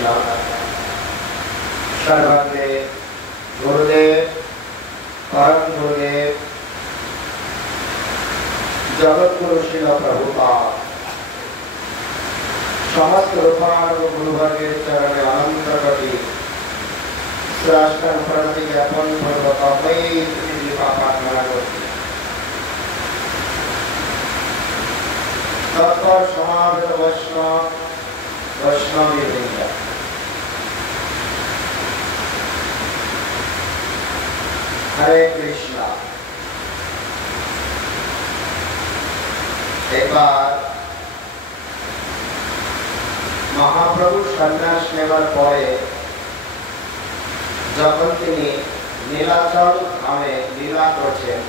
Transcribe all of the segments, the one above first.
কৃষ্ণ। सर्वाग्रे गुरुदेव परम गुरुदेव जगत गुरु श्रील प्रभुपाद समस्त रूपानुग गुरुवर्गेर चरणे अनंत कोटि श्रेष्ठ प्रणति ज्ञापन पूर्वक प्रार्थना करছি। तत्पर समावेश वैष्णवी वृंद हरे कृष्णा। एक बार महाप्रभु सन्यास नेবার পরে যখন তিনি নীলাচল ধামে লীলা করছেন,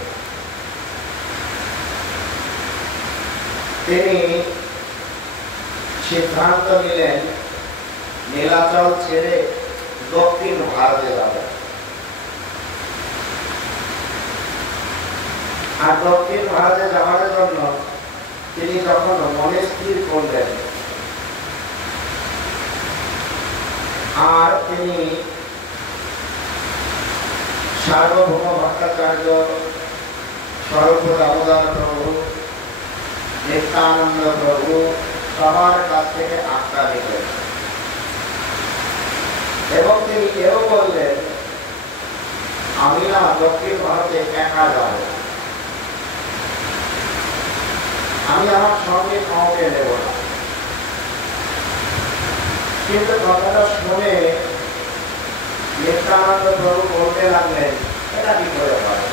তিনি সিদ্ধান্ত নিলেন নীলাচল ছেড়ে দক্ষিণ ভারতে যাবেন। আর দক্ষিণ ভারতে যাওয়ার জন্য তিনি যখন মনে স্থির করলেন, আর তিনি সার্বভৌম ভট্টাচার্য, স্বরূপ দামোদর প্রভু, নিত্যানন্দ প্রভু সবার কাছ থেকে আজ্ঞা নিলেন এবং তিনি এও বললেন, আমি না দক্ষিণ ভারতে একা যাব, আমি আমার সঙ্গে কাউকে নেব না। কিন্তু কথাটা শুনে নিত্যানন্দ প্রভু বলতে লাগলেন, এটা কি করে পারে,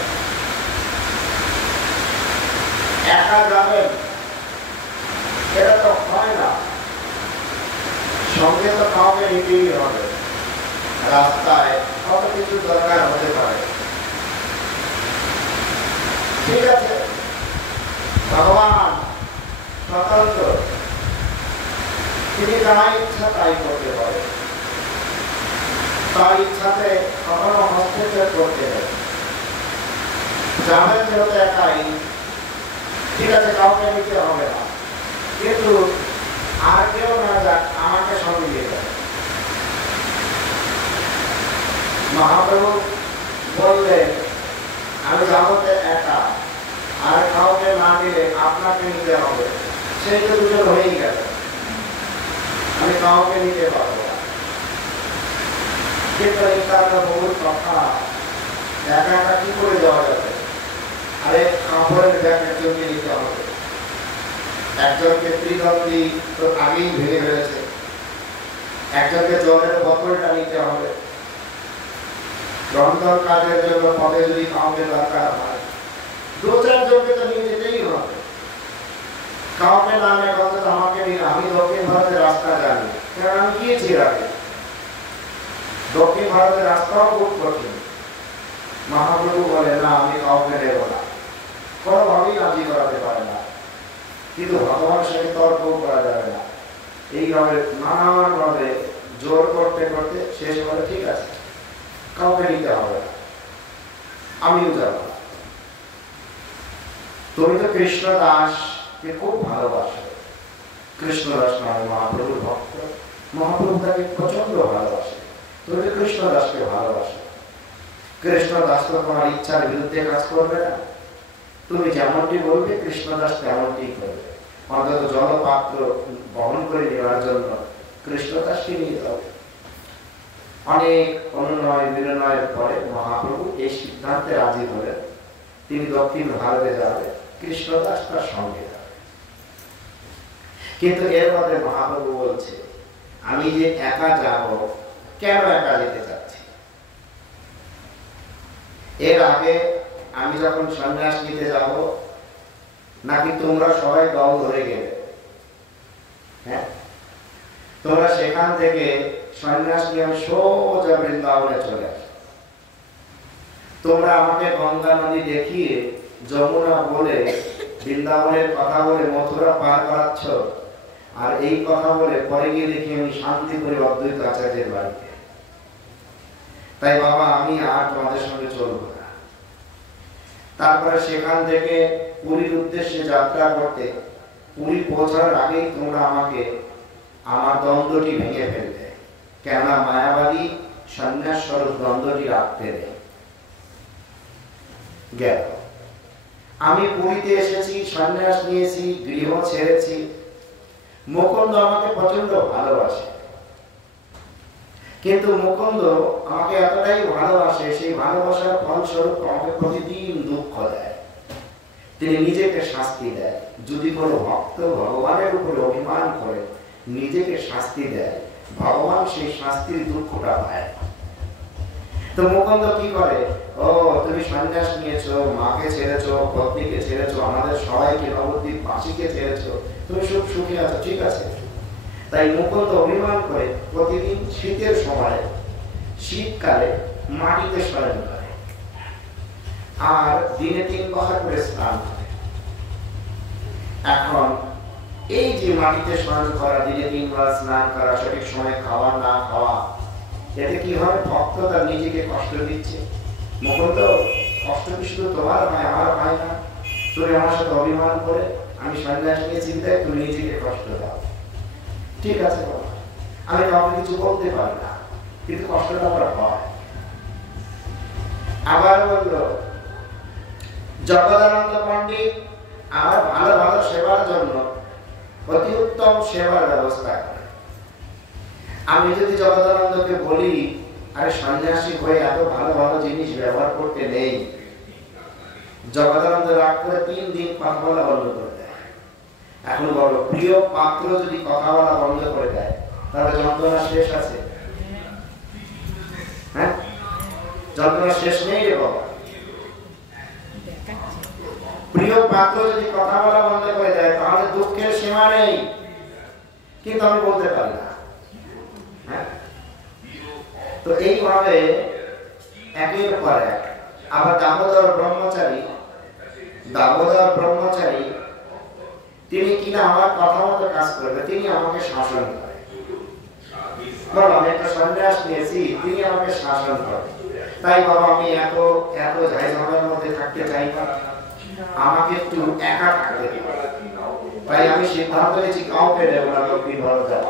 একা যাবেন এটা তো হয় না, সঙ্গে তো কাউকে নিতেই হবে, রাস্তায় কত কিছু দরকার হতে পারে। ঠিক আছে, ভগবান স্বতন্ত্র, তিনি যা ইচ্ছা তাই করতে পারে, তার ইচ্ছাতে কখনো হস্তক্ষেপ করতে হবে। যাবেন যেহেতু একাই, ঠিক আছে, কাউকে নিতে হবে না, কিন্তু আর কেউ না যাক, আমাকে সঙ্গে নিয়ে যাবে। মহাপ্রভু বললেন, আমি যাবতে একা, আর কাউকে না নিলে আপনাকে নিতে হবে, সেই তো দুজন হয়েই গেল, আমি কাউকে নিতে পারবো না। কিন্তু নিত্যানন্দ প্রভুর কথা, একা একা কি করে যাওয়া যাবে, আরে কাপড়ের ব্যাগ একজনকে নিতে হবে, একজনকে ত্রিদণ্ডী তো আগেই ভেঙে ফেলেছে, একজনকে জলের বোতলটা নিতে হবে, রন্ধন কাজের জন্য পদে যদি কাউকে দরকার হয়, দু চারজনকে তো নিয়ে যেতেই হবে। কাউকে না নিয়ে অন্তত আমাকে নিয়ে, আমি দক্ষিণ ভারতের রাস্তা জানি, কারণ আমি গিয়েছি আগে। দক্ষিণ ভারতের রাস্তাও খুব কঠিন। মহাপ্রভু বলে, না আমি কাউকে নেব না, কোনোভাবেই রাজি করাতে পারে না, কিন্তু ভগবান সঙ্গে তর্ক করা যাবে না। এইভাবে নানানভাবে জোর করতে করতে শেষ করে, ঠিক আছে, কাউকে নিতে হবে না, আমিও যাব না। তুমি তো কৃষ্ণদাসকে খুব ভালোবাসো, কৃষ্ণদাস মানে মহাপ্রভুর ভক্ত, মহাপ্রভু তাকে প্রচন্ড ভালোবাসে, তুমি তো কৃষ্ণদাসকে ভালোবাসো। কৃষ্ণদাস তো তোমার ইচ্ছার বিরুদ্ধে কাজ করবে না, তুমি যেমনটি বলবে কৃষ্ণদাস তেমনটি করবে। অন্তত জলপাত্র বহন করে নেওয়ার জন্য কৃষ্ণদাসকে নিয়ে যাবে। অনেক অনুনয় বিনয়ের পরে মহাপ্রভু এই সিদ্ধান্তে রাজি হলেন, তিনি দক্ষিণ ভারতে যাবে, কৃষ্ণদাস তার সঙ্গে যাবে। কিন্তু এর মধ্যে মহাপ্রভু বলছে, আমি যে একা যাব, কেন একা যেতে চাচ্ছি? এর আগে আমি যখন সন্ন্যাস নিতে যাব, নাকি তোমরা সবাই দল ধরে গেলে, হ্যাঁ, তোমরা সেখান থেকে সন্ন্যাস নিয়ে সোজা বৃন্দাবনে চলে আসো। তোমরা আমাকে গঙ্গা নদী দেখিয়ে, যমুনা বলে, বৃন্দাবনের কথা বলে মথুরা পার করাচ্ছ, আর এই কথা বলে পরে গিয়ে দেখি আমি শান্তি করে অদ্বৈত আচার্যের বাড়িতে। তাই বাবা, আমি আর তোমাদের সঙ্গে চলবো না। তারপরে সেখান থেকে পুরীর উদ্দেশ্যে যাত্রা করতে, পুরী পৌঁছার আগেই তোমরা আমাকে আমার দ্বন্দ্বটি ভেঙে ফেলতে, কেননা মায়াবাদী সন্ন্যাস স্বরূপ দ্বন্দ্বটি রাখতে নেই। গেল, আমি পুরীতে এসেছি, সন্ন্যাস নিয়েছি, গৃহ ছেড়েছি। মুকুন্দ আমাকে প্রচন্ড ভালোবাসে, কিন্তু মুকুন্দ আমাকে এতটাই ভালোবাসে, সেই ভালোবাসার ফলস্বরূপ আমাকে প্রতিদিন দুঃখ দেয়। তিনি নিজেকে শাস্তি দেয়। যদি কোনো ভক্ত ভগবানের উপরে অভিমান করে নিজেকে শাস্তি দেয়, ভগবান সেই শাস্তির দুঃখটা পায়। তো মুকুন্দ কি করে, ও তুমি সন্ন্যাস নিয়েছো, মাকে ছেড়েছো, পত্নীকে ছেড়েছো, আমাদের সবাইকে নবদ্বীপ বাসীকে ছেড়েছো, তুমি খুব সুখী আছো, ঠিক আছে। তাই মুকুন্দ অভিমান করে প্রতিদিন শীতের সময়, শীতকালে মাটিতে শয়ন করে আর দিনে 3 বার করে স্নান করে। এখন এই যে মাটিতে শয়ন করা, দিনে 3 বার স্নান করা, সঠিক সময় খাওয়া না খাওয়া, এতে কি হয়, ভক্ত তার নিজেকে কষ্ট দিচ্ছে। মুকুন্দ, কষ্ট কি শুধু তোমার হয়, আমার হয় না? তুমি আমার সাথে অভিমান করে আমি সন্ন্যাস নিয়ে চিন্তায় তুমি নিজেকে কষ্ট দাও। ঠিক আছে বাবা, আমি কাউকে কিছু বলতে পারি না, কিন্তু কষ্টটা আমার হয়। আবার বলল, জগদানন্দ পণ্ডিত আমার ভালো ভালো সেবার জন্য অতি উত্তম সেবার ব্যবস্থা করে। আমি যদি জগদানন্দকে বলি, আরে সন্ন্যাসী হয়ে এত ভালো ভালো জিনিস ব্যবহার করতে নেই, জগদানন্দ রাগ করে 3 দিন কথা বলা বন্ধ করে দেয়। এখন বলো, প্রিয় পাত্র যদি কথা বলা বন্ধ করে দেয়, তাহলে যন্ত্রণা শেষ আছে? হ্যাঁ, যন্ত্রণা শেষ নেই রে বাবা। প্রিয় পাত্র যদি কথা বলা বন্ধ করে দেয়, তাহলে দুঃখের সীমা নেই। কিন্তু আমি বলতে পারি না। হ্যাঁ, তো এইভাবে একের পর এক। আবার দামোদর ব্রহ্মচারী তিনি কিনা আমার কথা মতো কাজ করবে, তিনি আমাকে শাসন করে। বলো, আমি একটা সন্ন্যাস নিয়েছি, তিনি আমাকে শাসন করে। তাই বাবা, আমি এত এত ঝামেলার মধ্যে থাকতে চাই না, আমাকে একটু একা থাকতে দিন। তাই আমি সিদ্ধান্ত নিয়েছি কাউকে দেব না, দক্ষিণ ভারত যাব।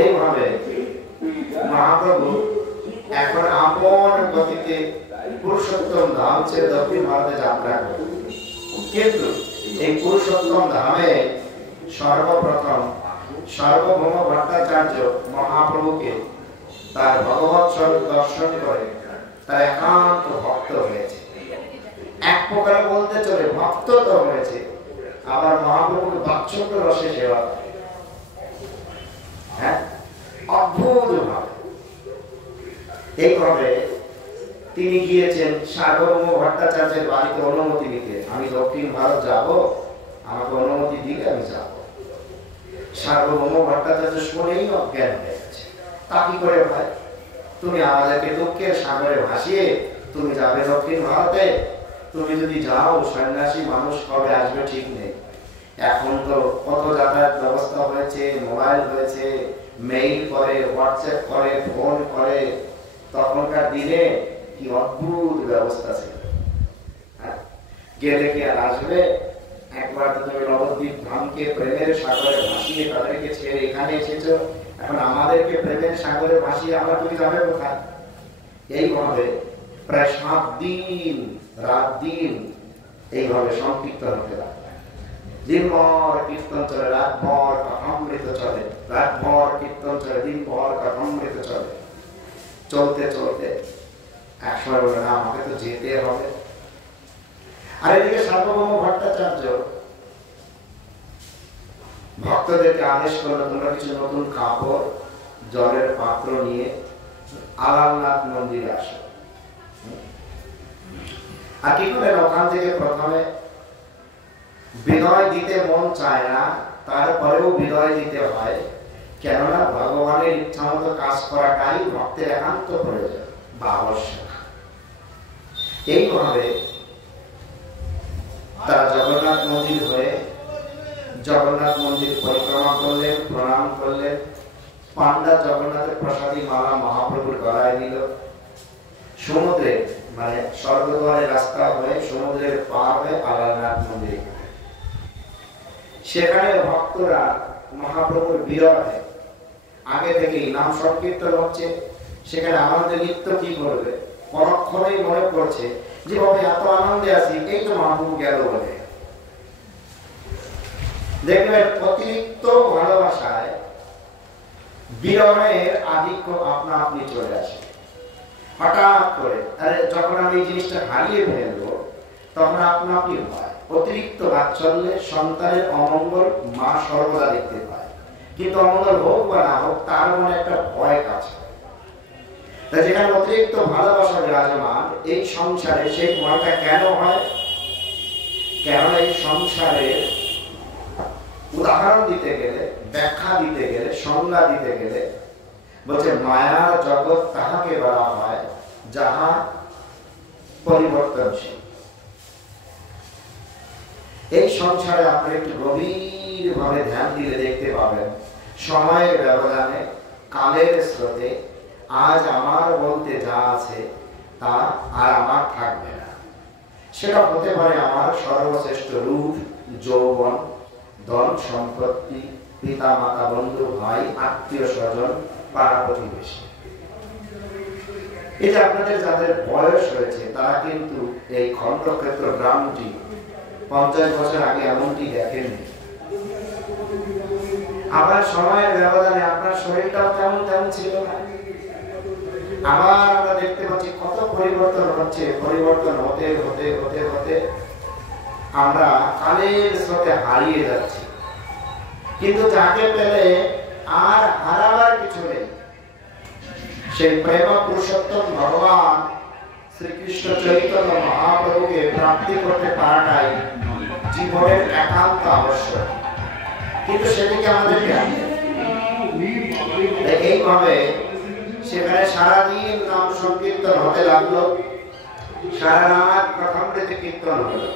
এইভাবে মহাপ্রভু এখন আপন গতিতে পুরুষোত্তম ধাম ছেড়ে দক্ষিণ ভারতে যাত্রা করে। কিন্তু এই পুরুষোত্তম ধামে সর্বপ্রথম সার্বভৌম ভট্টাচার্য মহাপ্রভুকে তার ভগবৎ স্বরূপ দর্শন করে তার একান্ত ভক্ত হয়েছে। এক প্রকার বলতে চলে ভক্ত তো হয়েছে, আবার মহাপ্রভুর বাৎসল্য রসে সেবা করে। হ্যাঁ, অদ্ভুত ভাবে এইভাবে তিনি গিয়েছেন সার্বভৌম ভট্টাচার্যের বাড়িতে অনুমতি নিতে। আমি দক্ষিণ ভারত যাব, আমাকে অনুমতি দিলে আমি যাব। সার্বভৌম ভট্টাচার্য শুনেই অজ্ঞান হয়ে গেছে। তা কি করে ভাই, তুমি আমাদেরকে দুঃখের সাগরে ভাসিয়ে তুমি যাবে দক্ষিণ ভারতে? তুমি যদি যাও, সন্ন্যাসী মানুষ কবে আসবে ঠিক নেই। এখন তো কত যাতায়াত ব্যবস্থা হয়েছে, মোবাইল হয়েছে, মেইল করে, হোয়াটসঅ্যাপ করে, ফোন করে। তখনকার দিনে কি অদ্ভুত ব্যবস্থা ছিল। গেলে কি আর আসবে? একবার তো তুমি নবদ্বীপ ধামকে প্রেমের সাগরে ভাসিয়ে তাদেরকে ছেড়ে এখানে এসেছো, এখন আমাদেরকে প্রেমের সাগরে ভাসিয়ে আবার তুমি যাবে কোথায়? এইভাবে প্রায় 7 দিন রাত দিন এইভাবে সংকীর্তন হতে লাগলো। দিনভর কীর্তন চলে, রাতভর কথামৃত চলে, রাতভর কীর্তন চলে, দিনভর কথামৃত চলে। চলতে চলতে একসময় বলে, না আমাকে তো যেতে হবে। আর এদিকে সার্বভৌম ভট্টাচার্য ভক্তদেরকে আদেশ করলো, তোমরা কিছু নতুন কাপড়, জলের পাত্র নিয়ে আলালনাথ মন্দিরে আসো। আর কি করে, ওখান থেকে প্রথমে বিনয় দিতে মন চায় না, তারপরেও বিনয় দিতে হয়, কেননা ভগবানের ইচ্ছা মতো কাজ করাটাই ভক্তের একান্ত প্রয়োজন বা আবশ্যক। এইভাবে তারা জগন্নাথ মন্দির হয়ে জগন্নাথ মন্দির পরিক্রমা করলেন, প্রণাম করলেন। পান্ডা জগন্নাথের প্রসাদী মালা মহাপ্রভুর গলায় দিল। সমুদ্রে মানে স্বর্গদ্বারের রাস্তা হয়ে সমুদ্রের পার হয়ে আলালনাথ মন্দিরে, সেখানে ভক্তরা মহাপ্রভুর বিরহে আগে থেকেই নাম সংকীর্তন হচ্ছে, সেখানে আনন্দে নৃত্য কি করবে, পরক্ষণেই মনে পড়ছে যেভাবে এত আনন্দে আছি এই তো মহাপ্রভু গেল বলে। দেখবেন অতিরিক্ত ভালোবাসায় বিরহের আধিক্য আপনা আপনি চলে আসে হঠাৎ করে। আরে যখন আমি এই জিনিসটা হারিয়ে ফেলবো তখন আপনা আপনি হয়। অতিরিক্ত বাৎসল্যে সন্তানের অমঙ্গল মা সর্বদা দেখতে পায়, কিন্তু অমঙ্গল হোক বা না হোক তার মনে একটা ভয় কাজ করে। যেখানে অতিরিক্ত ভালোবাসা বিরাজমান এই সংসারে, সেই ভয়টা কেন হয়? কেন এই সংসারের উদাহরণ দিতে গেলে, ব্যাখ্যা দিতে গেলে, সংজ্ঞা দিতে গেলে বলছে মায়ার জগৎ তাহাকে বলা হয় যাহা পরিবর্তনশীল। এই সংসারে আপনি একটু গভীর ভাবে ধ্যান দিলে দেখতে পাবেন সময়ের ব্যবধানে, কালের স্রোতে আজ আমার বলতে যা আছে তা আর আমার থাকবে না। সেটা হতে পারে আমার সর্বশ্রেষ্ঠ রূপ, যৌবন, ধন সম্পত্তি, পিতা মাতা, বন্ধু ভাই, আত্মীয় স্বজন, পাড়া প্রতিবেশী। এই যে আপনাদের যাদের বয়স হয়েছে তারা কিন্তু এই খণ্ডক্ষেত্র গ্রামটি 50 বছর আগে এমনটি দেখেননি। আবার সময়ের ব্যবধানে আপনার শরীরটাও তেমন তেমন ছিল না। আবার আমরা দেখতে পাচ্ছি কত পরিবর্তন হচ্ছে। পরিবর্তন হতে হতে হতে হতে আমরা কালের স্রোতে হারিয়ে যাচ্ছি, কিন্তু যাকে পেলে আর হারাবার কিছু নেই। সেই প্রেম পুরুষোত্তম ভগবান শ্রীকৃষ্ণ চৈতন্য মহাপ্রভুকে প্রাপ্তি করতে পারাটাই জীবনের একান্ত আবশ্যক, কিন্তু সেদিকে আমাদের এইভাবে সেখানে সারাদিন নাম সংকীর্তন হতে লাগলো, সারা রাত কথামৃতে কীর্তন হলো।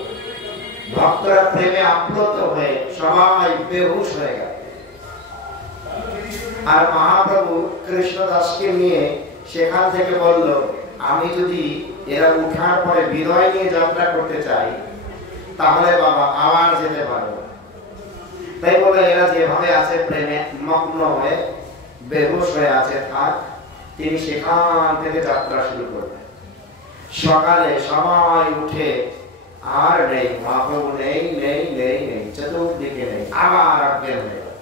ভক্তরা প্রেমে আপ্লুত হয়ে সবাই বেহুশ হয়ে গেল। আর মহাপ্রভু কৃষ্ণদাসকে নিয়ে সেখান থেকে বলল, আমি যদি এরা উঠার পরে বিদায় নিয়ে যাত্রা করতে চাই তাহলে বাবা আবার যেতে পারবো। তাই বলে এরা যেভাবে আছে প্রেমে মগ্ন হয়ে বেহুশ হয়ে আছে থাক, তিনি সেখান থেকে যাত্রা শুরু করবেন। সকালে সবাই উঠে আর নেই, মহাপ্রভু নেই নেই নেই নেই, চতুর্দিকে নেই, আবার অজ্ঞান হয়ে গেল।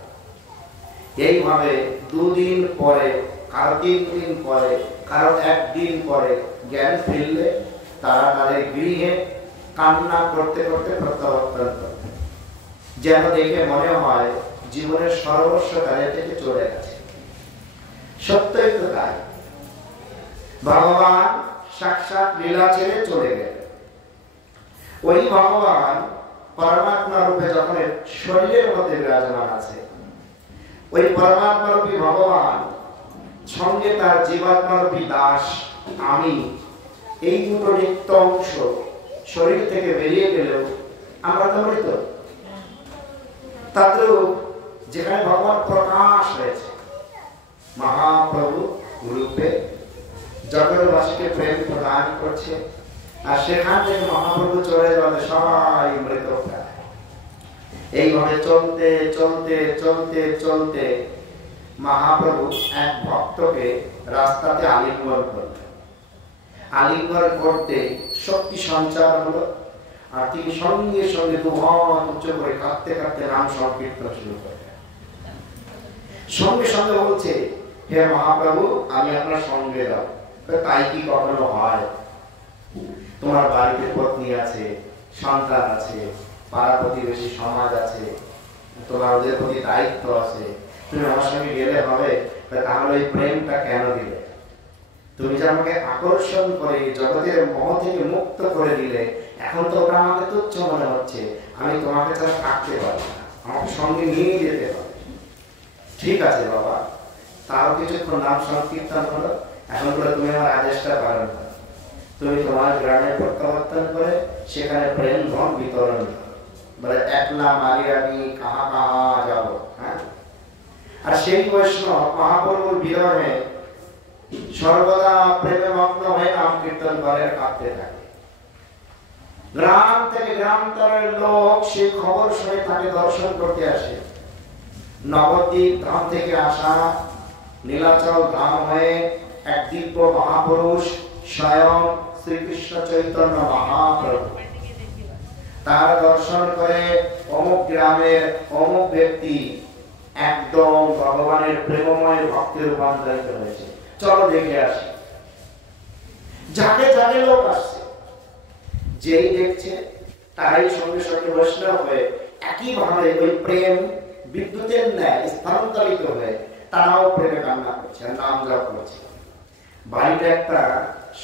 এইভাবে 2 দিন পরে, কারো 3 দিন পরে, কারো 1 দিন পরে জ্ঞান ফিরলে তারা তাদের গৃহে কান্না করতে করতে প্রত্যাবর্তন করবে, যেন দেখে মনে হয় জীবনের সর্বস্ব তাদের থেকে চলে গেছে। সত্যই তো তাই। ভগবান সাক্ষাৎ লীলা ছেড়ে চলে গেলেন। ওই ভগবান পরমাত্মা রূপে যখন শরীরের মধ্যে বিরাজমান আছে, ওই পরমাত্মা রূপী ভগবান সঙ্গে তার জীবাত্মা রূপী দাস আমি, এই দুটো নিত্য অংশ শরীর থেকে বেরিয়ে গেলেও আমরা তো মৃত। তাতেও যেখানে ভগবান প্রকাশ হয়েছে মহাপ্রভু রূপে জগৎবাসীকে প্রেম প্রদান করছে, আর সেখান থেকে মহাপ্রভু চলে যাবে সবাই মৃত প্রায়। এইভাবে চলতে চলতে চলতে চলতে মহাপ্রভু এক ভক্তকে রাস্তাতে আলিঙ্গন করলেন। আলিঙ্গন করতে শক্তি সঞ্চার হলো, আর তিনি সঙ্গে সঙ্গে 2 হাত উচ্চ করে কাঁদতে কাঁদতে নাম সংকীর্তন শুরু করলেন। সঙ্গে সঙ্গে বলছে, হে মহাপ্রভু আমি আপনার সঙ্গে যাব। তাই কি কখনো হয়? তোমার বাড়িতে পত্নী আছে, সন্তান আছে, পাড়া প্রতিবেশী সমাজ আছে, তোমার ওদের প্রতি দায়িত্ব আছে, তুমি আমার সঙ্গে গেলে হবে? তাহলে ওই প্রেমটা কেন দিলে? তুমি যে আমাকে আকর্ষণ করে জগতের মোহ থেকে মুক্ত করে দিলে, এখন তো ওটা আমাকে তুচ্ছ মনে হচ্ছে, আমি তোমাকে ছাড়া থাকতে পারবো না, আমাকে সঙ্গে নিয়ে যেতে হবে। ঠিক আছে বাবা, তাও কিছুক্ষণ নাম সংকীর্তন হলো, এখন করে তুমি আমার আদেশটা পালন করো। তুমি তোমার গ্রামে প্রত্যাবর্তন করে সেখানে প্রেম ধন বিতরণ করো। বলে একলা মারি আমি কাহা কাহা যাব। হ্যাঁ, আর সেই বৈষ্ণব মহাপ্রভুর বিরহে সর্বদা প্রেমে মগ্ন হয়ে নাম কীর্তন করে কাঁদতে থাকে। গ্রাম থেকে গ্রামান্তরের লোক সেই খবর শুনে তাকে দর্শন করতে আসে। নবদ্বীপ ধাম থেকে আসা নীলাচল ধাম হয়ে এক দিব্য মহাপুরুষ স্বয়ং শ্রীকৃষ্ণ চৈতন্য মহাপ্রভু, তার দর্শন করে অমুক গ্রামের অমুক ব্যক্তি একদম ভগবানের প্রেমময় ভক্তে রূপান্তরিত হয়েছে, চলো দেখে আসি। যাকে যাকে লোক আসছে, যেই দেখছে তারাই সঙ্গে সঙ্গে বৈষ্ণব হয়ে একইভাবে ওই প্রেম বিদ্যুতের ন্যায় স্থানান্তরিত হয়ে তারাও প্রেমে কান্না করছে, নাম জপ করছে। বাড়িতে একটা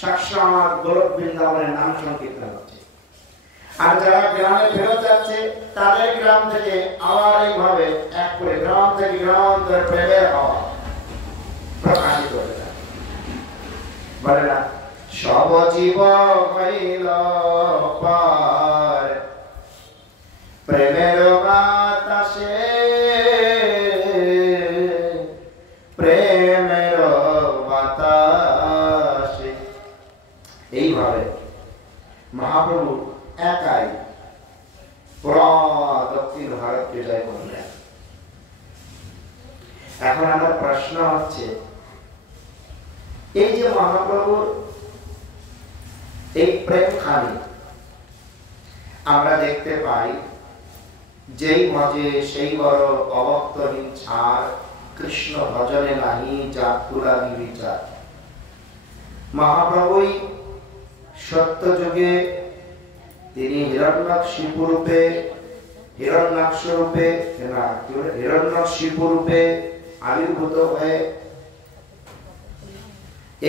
শাশ্বত গোলক বৃন্দাবনের নাম সংকীর্তন হচ্ছে। আর যারা গ্রামে ফেরত যাচ্ছে তাদের গ্রাম থেকে আবার এইভাবে এক করে গ্রাম থেকে গ্রামান্তরে প্রেমের হাওয়া প্রকাশিত হয়ে যায়। বলে না, সব জীব হইল পার প্রেমের বাতাসে, প্রেমের বাতাসে। এইভাবে মহাপ্রভু একাই পুরো দক্ষিণ ভারতকে জয় করলেন। এখন আমার প্রশ্ন হচ্ছে, এই যে মহাপ্রভুর এই প্রেম খানি আমরা দেখতে পাই, যেই ভজে সেই বড় অবক্তহীন ছাড়, কৃষ্ণ ভজনে নাহি জাতুলাগি বিচার। মহাপ্রভুই সত্য যুগে তিনি হিরণ্যকশিপু রূপে, হিরণ্যাক্ষ রূপে, হিরণ্যকশিপু রূপে আবির্ভূত হয়ে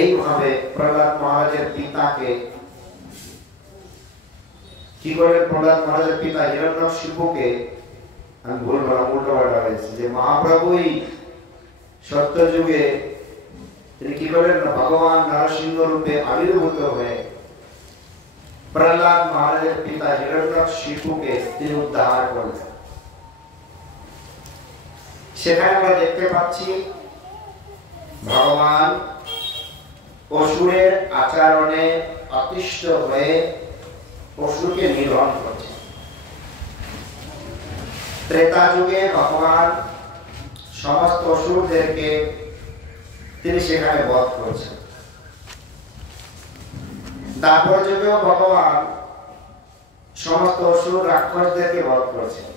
এইভাবে প্রহ্লাদ মহারাজের পিতাকে কি করে, প্রহ্লাদ মহারাজের পিতা হিরণ্যকশিপুকে, আমি ভুল বলা, উল্টো পাল্টা হয়েছে, যে মহাপ্রভুই সত্য যুগে তিনি কি করেন, ভগবান নরসিংহ রূপে আবির্ভূত হয়ে প্রহ্লাদ মহারাজের পিতা হিরণ্যকশিপুকে তিনি উদ্ধার করলেন। সেখানে আমরা দেখতে পাচ্ছি ভগবান অসুরের আচরণে অতিষ্ঠ হয়ে অসুরকে নিধন করছে। ত্রেতা যুগে ভগবান সমস্ত অসুরদেরকে তিনি সেখানে বধ করছেন। তারপর যুগেও ভগবান সমস্ত অসুর রাক্ষসদেরকে বধ করছেন।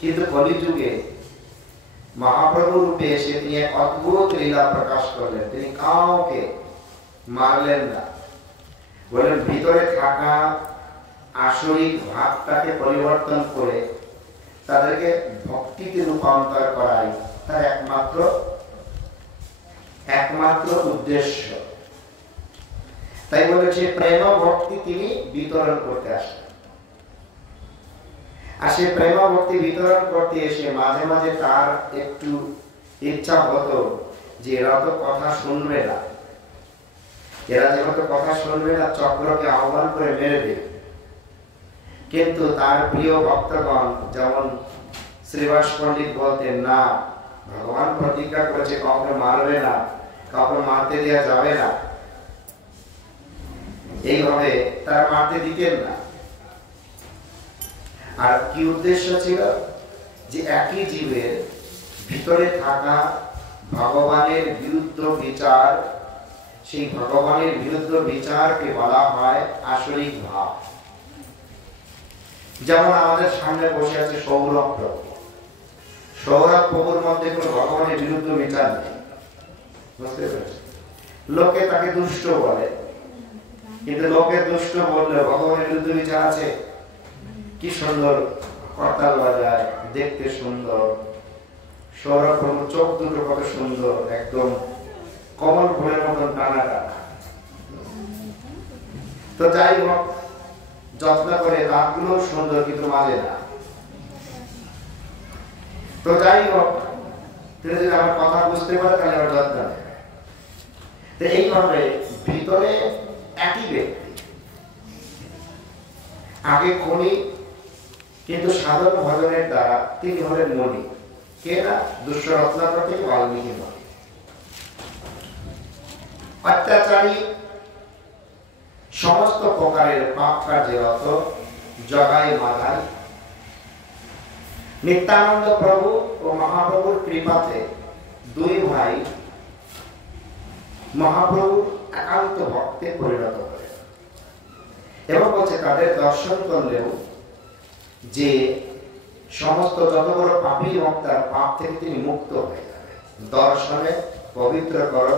কিন্তু কলিযুগে মহাপ্রভু রূপে এসে তিনি এক অদ্ভুত লীলা প্রকাশ করলেন। তিনি কাউকে মারলেন না, বলেন ভিতরে থাকা আসরিক ভাবটাকে পরিবর্তন করে তাদেরকে ভক্তিতে রূপান্তর করাই তার একমাত্র উদ্দেশ্য। তাই বলেছে প্রেম ভক্তি তিনি বিতরণ করতে আসেন। আর সে প্রেম ভক্তি বিতরণ করতে এসে মাঝে মাঝে তার একটু ইচ্ছা হতো যে এরা তো কথা শুনবে না, এরা যেহেতু কথা শুনবে না, চক্রকে আহ্বান করে মেরে দেবে। কিন্তু তার প্রিয় ভক্তগণ, যেমন শ্রীবাস পণ্ডিত বলতেন, না, ভগবান প্রতিজ্ঞা করেছে কাউকে মারবে না, কাউকে মারতে দেওয়া যাবে না, এইভাবে তারা মারতে দিতেন না। আর কি উদ্দেশ্য ছিল, যে একই জীবের ভিতরে থাকা ভগবানের বিরুদ্ধ বিচার, সেই ভগবানের বিরুদ্ধ বিচারকে বলা হয় আসরিক ভাব। যেমন আমাদের সামনে বসে আছে সৌরভ প্রভু। সৌরভ প্রভুর মধ্যে কোনো ভগবানের বিরুদ্ধ বিচার নেই, বুঝতে পেরেছেন? লোকে তাকে দুষ্ট বলে, কিন্তু লোকে দুষ্ট বললে ভগবানের বিরুদ্ধ বিচার আছে। কি সুন্দর করতাল বাজায়, দেখতে সুন্দর। সৌরভ প্রভুর চোখ দুটো কত সুন্দর, একদম কমল ফুলের মতন টানা টানা। তো যাই হোক, যত্ন করে দাঁতগুলো সুন্দর, কিন্তু মাঝে না। তো যাই হোক, তিনি যদি আমার কথা বুঝতে পারে তাহলে আমার যত্ন নেয়। তো এইভাবে ভিতরে একই ব্যক্তি, আগে খনি, কিন্তু সাধারণ ভজনের দ্বারা তিনি হলেন মণি। কে না? দুষ্ট রত্নাকর থেকে বাল্মীকি মণি। অত্যাচারী সমস্ত প্রকারের পাপ কার্যে রত জগাই মালাই। নিত্যানন্দ প্রভু ও মহাপ্রভুর কৃপাতে দুই ভাই মহাপ্রভু একান্ত ভক্তে পরিণত করে এবং বলছে তাদের দর্শন করলেও যে সমস্ত যত বড় পাপী এবং তার পাপ থেকে তিনি মুক্ত হয়ে যাবে। দর্শনে পবিত্র করো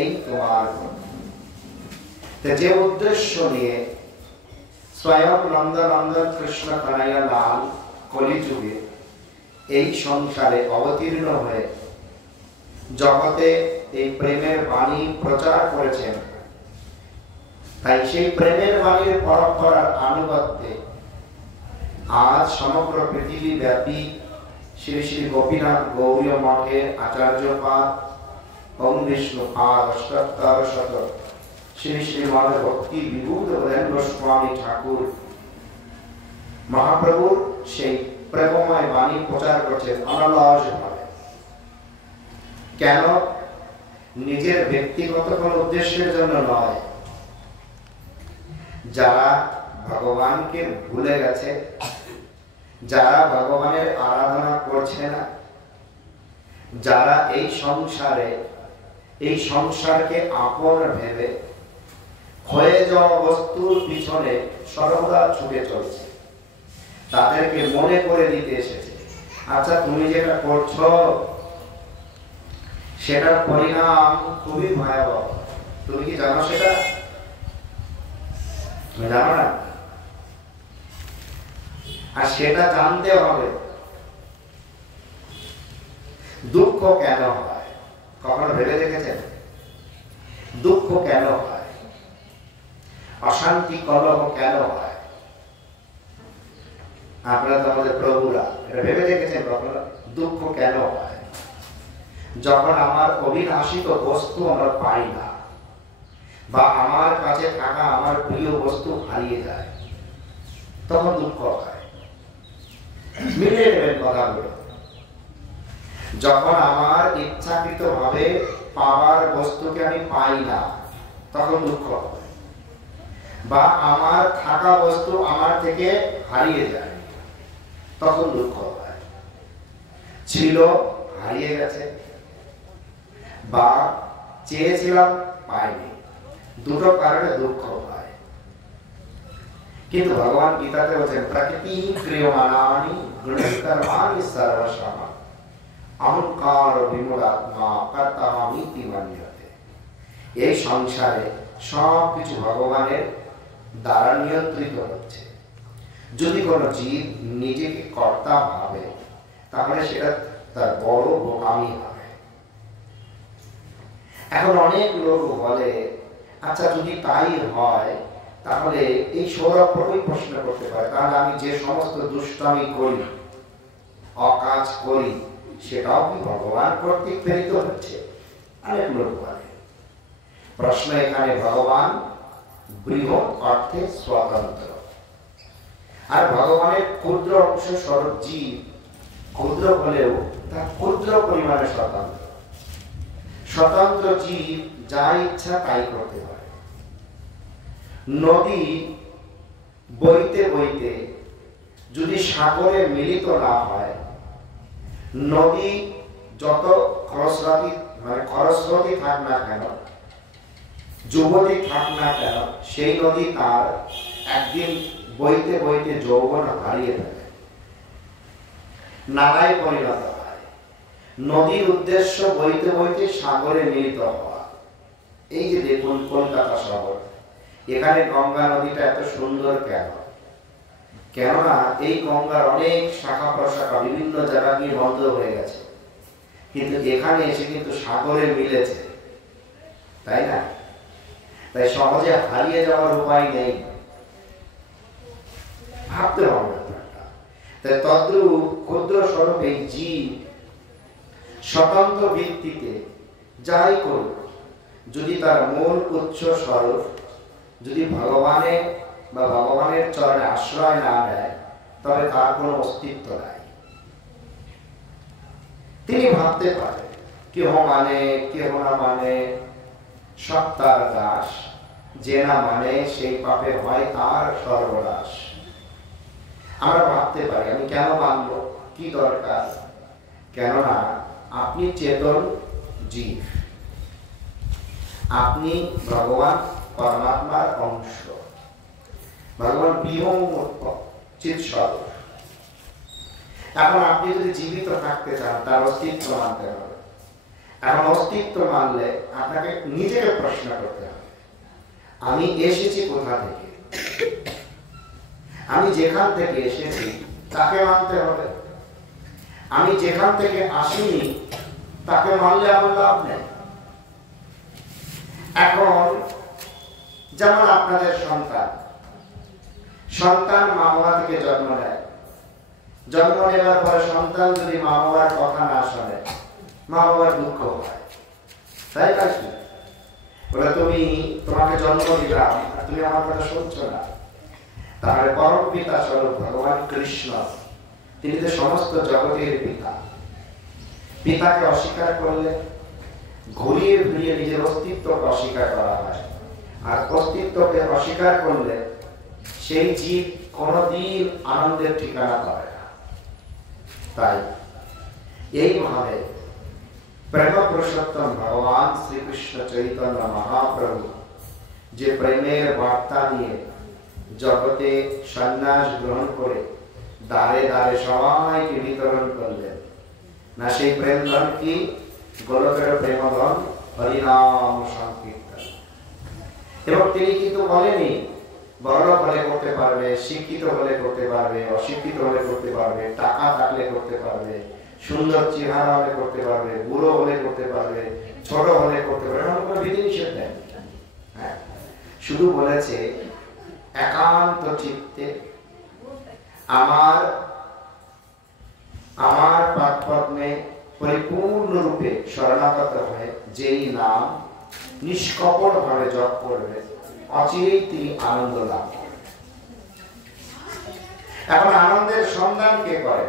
এই তোমার যে উদ্দেশ্য নিয়ে স্বয়ং নন্দনন্দন কৃষ্ণ কানাইয়া লাল কলিযুগে এই সংসারে অবতীর্ণ হয়ে জগতে এই প্রেমের বাণী প্রচার করেছেন, তাই সেই প্রেমের বাণীর পরম্পরার আনুগত্যে আজ সমগ্র পৃথিবী ব্যাপী শ্রী শ্রী গোপীনাথ গৌরীয় মঠের আচার্যপাদ ওম বিষ্ণু পাদ অষ্টোত্তর শত শ্রী শ্রী মাধব ভক্তি বিভূত গোস্বামী ঠাকুর মহাপ্রভুর সেই প্রেমময় বাণী প্রচার করছেন অনলসভাবে। কেন? নিজের ব্যক্তিগত কোন উদ্দেশ্যের জন্য নয়। যারা ভগবানকে ভুলে গেছে, যারা ভগবানের আরাধনা করছে না, যারা এই সংসারকে আপন ভেবে হয়ে যাওয়া বস্তুর পিছনে সর্বদা ছুটে চলছে, তাদেরকে মনে করে দিতে এসেছে, আচ্ছা তুমি যেটা করছো সেটার পরিণাম খুবই ভয়াবহ। তুমি কি জানো সেটা? জানো না? আর সেটা জানতে হবে। দুঃখ কেন হয় কখনো ভেবে দেখেছেন? দুঃখ কেন হয়? অশান্তি কলহ কেন হয়? আপনারা তো আমাদের প্রভুরা, এটা ভেবে দেখেছেন কখনো? দুঃখ কেন হয়? যখন আমার অভিলাষিত বস্তু আমরা পাই না, বা আমার কাছে থাকা আমার প্রিয় বস্তু হারিয়ে যায়, তখন দুঃখ হয়। মিলিয়ে নেবেন কথাগুলো। যখন আমার ইচ্ছাকৃত ভাবে পাওয়ার বস্তুকে আমি পাই না, তখন দুঃখ হয়। বা আমার থাকা বস্তু আমার থেকে হারিয়ে যায়, তখন দুঃখ হয়। ছিল, হারিয়ে গেছে, বা চেয়েছিলাম পাইনি, দুটো কারণে দুঃখ হয়। কিন্তু ভগবান গীতাতে বলছেন প্রকৃতি ক্রিয়মাণানি গুণকর্মাণি সর্বশঃ অহংকার বিমূঢ়াত্মা কর্তাহমিতি মন্যতে। এই সংসারে সবকিছু ভগবানের দ্বারা নিয়ন্ত্রিত হচ্ছে। যদি কোনো জীব নিজেকে কর্তা ভাবে, তাহলে সেটা তার বড় বোকামি হবে। এখন অনেক লোক বলে, আচ্ছা যদি তাই হয় তাহলে এই সৌরভ প্রভুই প্রশ্ন করতে পারে, তাহলে আমি যে সমস্ত দুষ্টামি করি, অকাজ করি, সেটাও কি ভগবান কর্তৃক প্রেরিত হচ্ছে? অনেক লোক বলে। প্রশ্ন এখানে ভগবান বৃহৎ অর্থে স্বতন্ত্র, আর ভগবানের ক্ষুদ্র অংশ স্বরূপ জীব ক্ষুদ্র হলেও তা ক্ষুদ্র পরিমাণে স্বতন্ত্র। স্বতন্ত্র জীব যা ইচ্ছা তাই করতে পারে। নদী বইতে বইতে যদি সাগরে মিলিত না হয়, নদী যত খরস্রোতী থাক না কেন, যুবতী থাক না কেন, সেই নদী তার একদিন বইতে বইতে যৌবন হারিয়ে ফেলে, নালায় পরিণত হয়। নদীর উদ্দেশ্য বইতে বইতে সাগরে মিলিত হওয়া। এই যে দেখুন কলকাতা শহর, এখানে গঙ্গা নদীটা এত সুন্দর কেন? কেননা এই গঙ্গার অনেক শাখা প্রশাখা বিভিন্ন জায়গা গিয়ে বন্ধ হয়ে গেছে, কিন্তু এখানে এসে কিন্তু সাগরে মিলেছে, তাই না? তাই সহজে হারিয়ে যাওয়ার উপায় নেই, ভাবতে হবে। তাই তদ্রূপ ক্ষুদ্র স্বরূপ এই জীব স্বতন্ত্র ভিত্তিতে যাই করুক, যদি তার মূল উৎস স্বরূপ যদি ভগবানের বা ভগবানের চরণে আশ্রয় না দেয়, তবে তার কোনো অস্তিত্ব নাই। তিনি ভাবতে পারে কেহ মানে কেহ না মানে সত্তার দাস, যে না মানে সেই পাপে হয় তার সর্বনাশ। আমরা ভাবতে পারি আমি কেন মানব, কি দরকার? কেননা আপনি চেতন, জীব, আপনি ভগবান পরমাত্মার অংশ, ভগবান বিহঙ্গ চিৎস্বরূপ। এখন আপনি যদি জীবিত থাকতে চান তার অস্তিত্ব মানতে হবে। এখন অস্তিত্ব মানলে আপনাকে নিজেকে প্রশ্ন করতে হবে, আমি এসেছি কোথা থেকে? আমি যেখান থেকে এসেছি তাকে মানতে হবে। আমি যেখান থেকে আসিনি তাকে মানলে আমার লাভ নেই। এখন যেমন আপনাদের সন্তান মা বাবা থেকে জন্ম নেয়, জন্ম নেওয়ার পরে সন্তান যদি মা বাবার কথা না শোনে মা বাবার দুঃখ হয়, তাই নাকি? বলে তোমাকে জন্ম দিলাম আর তুমি আমার কথা শুনছো না। তাহলে পরম পিতা স্বরূপ ভগবান কৃষ্ণ, তিনি তো সমস্ত জগতের পিতা। পিতাকে অস্বীকার করলে ঘুরিয়ে ফিরিয়ে নিজের অস্তিত্বকে অস্বীকার করা হয়, আর অস্তিত্বকে অস্বীকার করলে সেই জীব কোনদিন আনন্দের ঠিকানা পাবে না। তাই এইভাবে প্রেম পুরুষোত্তম ভগবান শ্রীকৃষ্ণ চৈতন্য মহাপ্রভু যে প্রেমের বার্তা নিয়ে জগতে সন্ন্যাস গ্রহণ করে দ্বারে দ্বারে সবাইকে বিতরণ করলেন না, সেই প্রেম ধন কি? গোলকের প্রেম ধন হরিনাম সংকীর্তন। এবং তিনি কিন্তু বলেনি বড়লোক হলে করতে পারবে, শিক্ষিত হলে করতে পারবে, অশিক্ষিত হলে করতে পারবে, টাকা থাকলে করতে পারবে, সুন্দর চেহারা হলে করতে পারবে, বুড়ো হলে করতে পারবে, ছোট হলে করতে পারবে, এমন কোনো বিধিনিষেধ নেই। হ্যাঁ, শুধু বলেছে একান্ত চিত্তে আমার পাদপদ্মে পরিপূর্ণরূপে শরণাগত হয়ে যেই নাম নিষ্কপট ভাবে জপ করবে অচিরেই তিনি আনন্দ লাভ করবেন। এখন আনন্দের সন্ধান কে করে?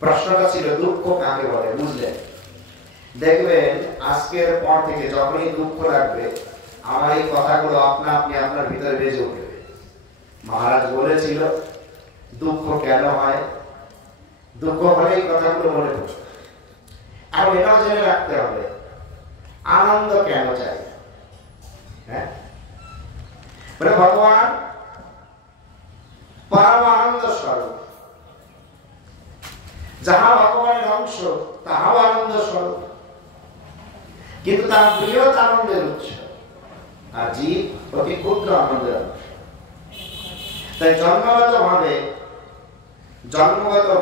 প্রশ্নটা ছিল দুঃখ কাকে বলে, বুঝলেন? দেখবেন আজকের পর থেকে যখনই দুঃখ লাগবে আমার এই কথাগুলো আপনি আপনার ভিতরে বেজে উঠবে। মহারাজ বলেছিল দুঃখ কেন হয়, দুঃখ হলে এই কথাগুলো মনে পড়বে। এখন এটাও জেনে রাখতে হবে আনন্দ কেন চাই। হ্যাঁ, ভগবান পরম আনন্দ স্বরূপ, যাহা ভগবানের অংশ তাহাও আনন্দ স্বরূপ, কিন্তু তার বৃহৎ আনন্দের উৎস, আর জীব অতি ক্ষুদ্র আনন্দের অংশ। তাই জন্মগত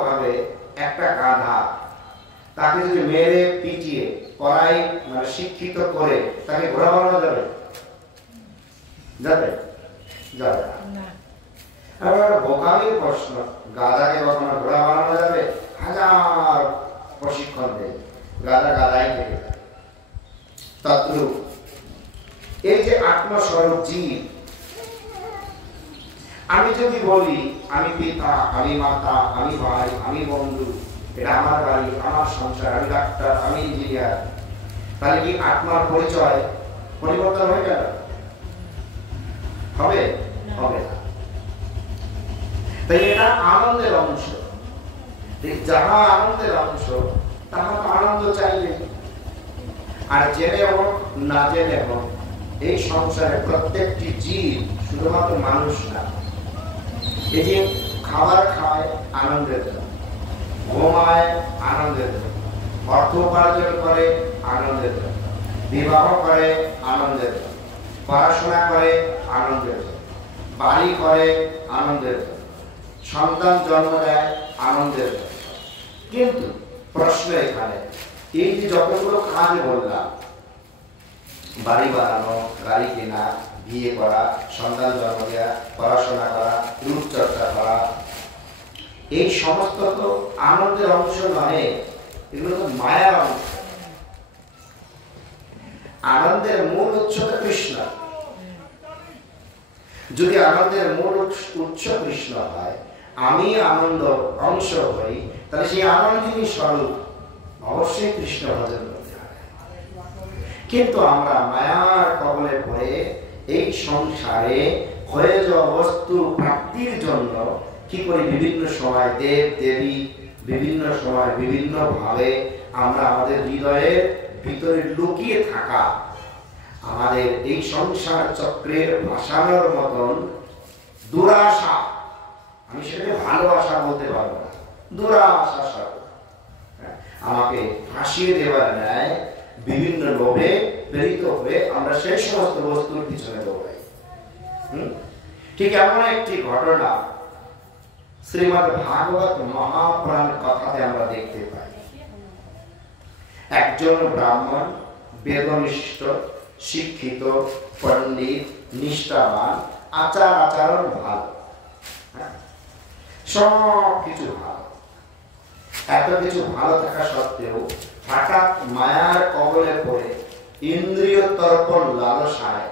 ভাবে একটা গাধা, তাকে যদি মেরে পিটিয়ে পড়াই মানে শিক্ষিত করে তাকে ঘোড়া বানানো যাবে? যাবে? যাবে না। বোকামির প্রশ্ন, গাধাকে কখনো ঘোড়া বানানো যাবে? হাজার প্রশিক্ষণ দেয়, গাধা গাধাই থেকে যায়। তদ্রূপ এই যে আত্মস্বরূপ জীব, আমি যদি বলি আমি পিতা, আমি মাতা, আমি ভাই, আমি বন্ধু, এটা আমার বাড়ি, আমার সংসার, আমি ডাক্তার, আমি ইঞ্জিনিয়ার, তাহলে কি আত্মার পরিচয় পরিবর্তন হয়ে গেল? হবে? হবে না। তাই এটা আনন্দের অংশ। যাহা আনন্দের অংশ তাহা তো আনন্দ চাইবে। আর জেনে হোক না জেনে হোক এই সংসারে প্রত্যেকটি জীব, শুধুমাত্র মানুষ না, এই যে খাবার খায় আনন্দের জন্য, ঘুমায় আনন্দের জন্য, অর্থ উপার্জন করে আনন্দের জন্য, বিবাহ করে আনন্দের জন্য, পড়াশোনা করে আনন্দের জন্য, বাড়ি করে আনন্দের জন্য, সন্তান জন্ম দেয় আনন্দের জন্য। কিন্তু প্রশ্ন এখানে, এই যে যতগুলো কাজ বললাম, বাড়ি বানানো, গাড়ি কেনা, বিয়ে করা, সন্তান জন্ম দেওয়া, পড়াশোনা করা, রূপচর্চা করা, এই সমস্ত তো আনন্দের অংশ নয়, এগুলো তো মায়ার অংশ। আনন্দের মূল উৎস তো কৃষ্ণ। যদি আনন্দের মূল উৎস কৃষ্ণ হয়, আমি আনন্দ অংশ হই, তাহলে সেই আনন্দিনী স্বরূপ অবশ্যই কৃষ্ণ ভজন করতে হবে। কিন্তু আমরা মায়ার কবলে পড়ে এই সংসারে হয়ে যাওয়া বস্তু প্রাপ্তির জন্য কি করে বিভিন্ন সময় দেব দেবী বিভিন্ন সময় বিভিন্ন ভাবে আমরা আমাদের হৃদয়ের ভিতরে লুকিয়ে থাকা আমাদের এই সংসার চক্রের ভাসানোর মতন দুরাশা, আমি সেটাকে ভালোবাসা বলতে পারবো না, দুরাশা আমাকে ফাঁসিয়ে দেওয়ার ন্যায় বিভিন্ন লোভে প্রেরিত হয়ে আমরা সেই সমস্ত বস্তুর পিছনে দৌড়াই। ঠিক এমন একটি ঘটনা শ্রীমদ্ ভাগবত মহাপুরাণ কথাতে আমরা দেখতে পাই। একজন ব্রাহ্মণ, বেদনিষ্ঠ, শিক্ষিত, পণ্ডিত, নিষ্ঠাবান, আচার আচরণ ভালো, সব কিছু ভালো, এত কিছু ভালো থাকা সত্ত্বেও হঠাৎ মায়ার কবলে পড়ে ইন্দ্রিয় তর্পণ লালসায়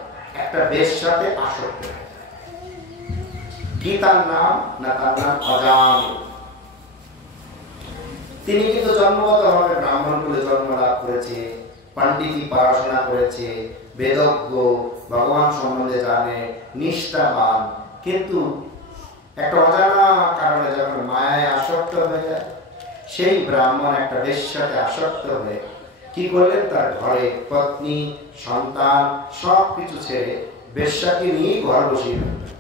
একটা বেশ্যাতে আসক্ত হয়। কি তার নাম? না, তার নাম অজামিল। তিনি কিন্তু জন্মগতভাবে ব্রাহ্মণ কুলে জন্ম লাভ করেছে, পণ্ডিতি পড়াশোনা করেছে, বেদজ্ঞ, ভগবান সম্বন্ধে জানে, নিষ্ঠাবান, কিন্তু একটা অজানা কারণে যখন মায়ায় আসক্ত হয়ে যায়, সেই ব্রাহ্মণ একটা বেশ্যাতে আসক্ত হয়ে কি করলেন? তার ঘরে পত্নী, সন্তান সব কিছু ছেড়ে বেশ্যাকে নিয়ে ঘর বসিয়ে ফেললেন।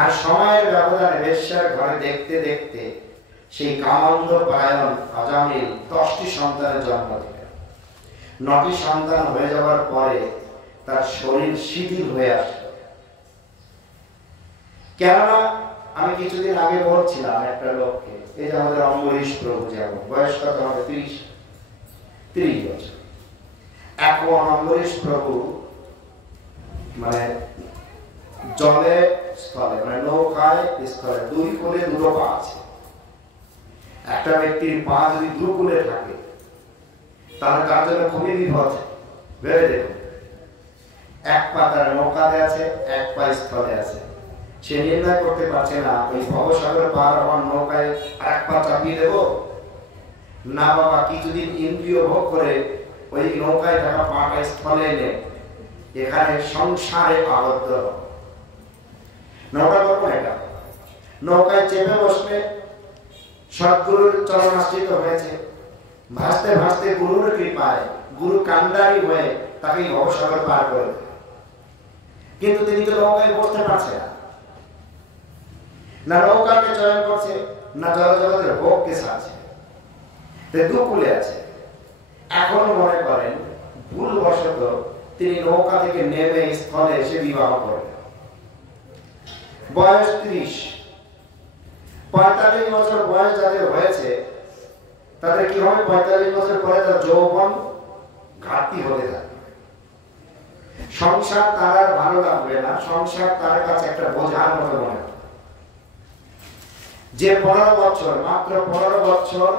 আর সময়ের ব্যবধানে বেশ্যার ঘরে দেখতে দেখতে সেই কামান্ধ পরায়ণ অজামিল 10টি সন্তানের জন্ম দিলেন। 9টি সন্তান হয়ে যাওয়ার পরে তার শরীর শিথিল হয়ে আসলো। কেননা আমি কিছুদিন আগে বলছিলাম একটা লোককে, এই যে আমাদের অম্বরীশ প্রভু, যেমন বয়স কত হবে? 30 বছর। এখন অম্বরীশ প্রভু মানে জলে স্থলে, মানে নৌকায় স্থলে, দুই কোলে দুটো পা আছে। একটা ব্যক্তির পা যদি দুকুলে থাকে তাহলে তার জন্য খুবই বিপদ। ভেবে দেখুন, এক পা তার নৌকাতে আছে, এক পা স্থলে আছে, সে নির্ণয় করতে পারছে না ওই ভবসাগর পার হওয়ার নৌকায় আর এক পা চাপিয়ে দেব না, বাবা কিছুদিন ইন্দ্রিয় ভোগ করে ওই নৌকায় থাকা পাটা স্থলে এনে এখানে সংসারে আবদ্ধ। নৌকা করবো এটা, নৌকায় চেপে বসলে সদ্গুরুর চরণাশ্রিত হয়েছে, ভাসতে ভাসতে গুরুর কৃপায় গুরু কান্ডারি হয়ে তাকে ভবসাগর পার করে, কিন্তু তিনি তো নৌকায় বসতে পারছে না, না নৌকাকে চয়ন করছে, না জলজগতের ভোগকে ছাড়ছে, দুকুলে আছে। এখন মনে করেন ভুলবশত তিনি নৌকা থেকে নেমে স্থলে এসে বিবাহ করেন। বয়স 30, 45 বছর বয়স যাদের হয়েছে তাদের কি হবে? 45 বছর পরে তার যৌবন ঘাটতি হতে থাকে। সংসার তার আর ভালো লাগবে না, সংসার তার কাছে একটা বোঝার মতো মনে হবে। যে 15 বছর, মাত্র 15 বছর,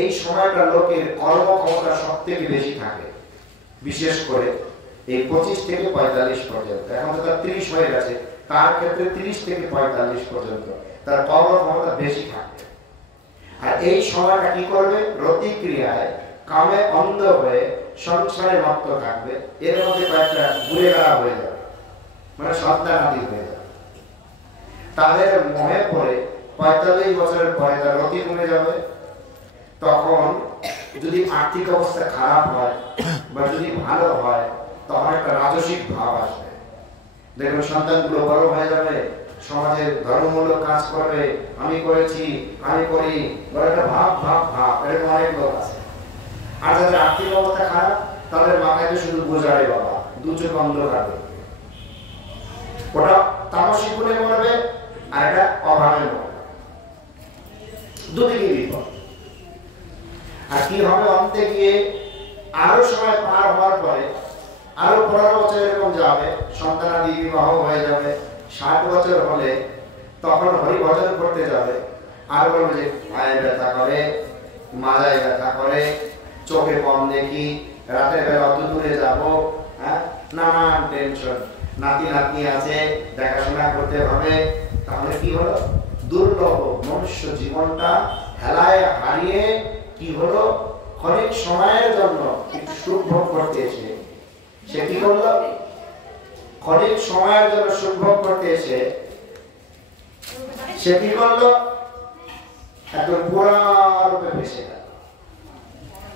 এই সময়টা লোকের কর্মক্ষমতা সব থেকে বেশি থাকে, বিশেষ করে এই 25 থেকে 45 পর্যন্ত। এখন তো তার 30 হয়ে গেছে, তার ক্ষেত্রে 30 থেকে 45 পর্যন্ত তার কর্মক্ষমতা বেশি থাকবে। আর এই সময়টা কি করবে? রতিক্রিয়ায় কামে অন্ধ হয়ে সংসারে মত্ত থাকবে। এর মধ্যে কয়েকটা ঘুরে গেলা হয়ে যাবে, মানে সন্তানাদি হয়ে যাবে। তাদের মোহে পড়ে 45 বছরের পরে তার রতি কমে যাবে। তখন যদি আর্থিক অবস্থা খারাপ হয় বা যদি ভালো হয়, তখন একটা রাজসিক ভাব আসবে। দেখবেন সন্তানগুলো বড় হয়ে যাবে, সমাজের ধর্মমূলক কাজ করবে, আমি করেছি, আমি করি, বড় একটা ভাব ভাব ভাব, এরকম অনেক লোক আছে। আর যাদের আর্থিক অবস্থা খারাপ, তাদের মাথায় তো শুধু বোঝারে বাবা, দু চোখ অন্ধকার দেখবে। ওটা তামসিক গুণে মরবে, আর এটা অভাবে মরবে, দুদিকে বিপদ। আর কি হবে? অন্তে গিয়ে আরো সময় পার হওয়ার পরে আরো 15 বছর এরকম যাবে, সন্তানাদি বিবাহ হয়ে যাবে। 60 বছর হলে তখন হরিভজন করতে যাবে, আর বলবে যে পায়ে ব্যথা করে, মাজায় ব্যথা করে, চোখে কম দেখি, রাতের বেলা অত দূরে যাবো, হ্যাঁ, নানান টেনশন, নাতি নাতনি আছে, দেখাশোনা করতে হবে। তাহলে কি হলো? দুর্লভ মনুষ্য জীবনটা হেলায় হারিয়ে কি হলো? অনেক সময়ের জন্য একটু সুখ ভোগ করতে এসে সে কি করলো? অনেক সময়ের জন্য সুখ ভোগ করতে এসে সে কি করলো? একদম পুরা রূপে ভেসে গেল।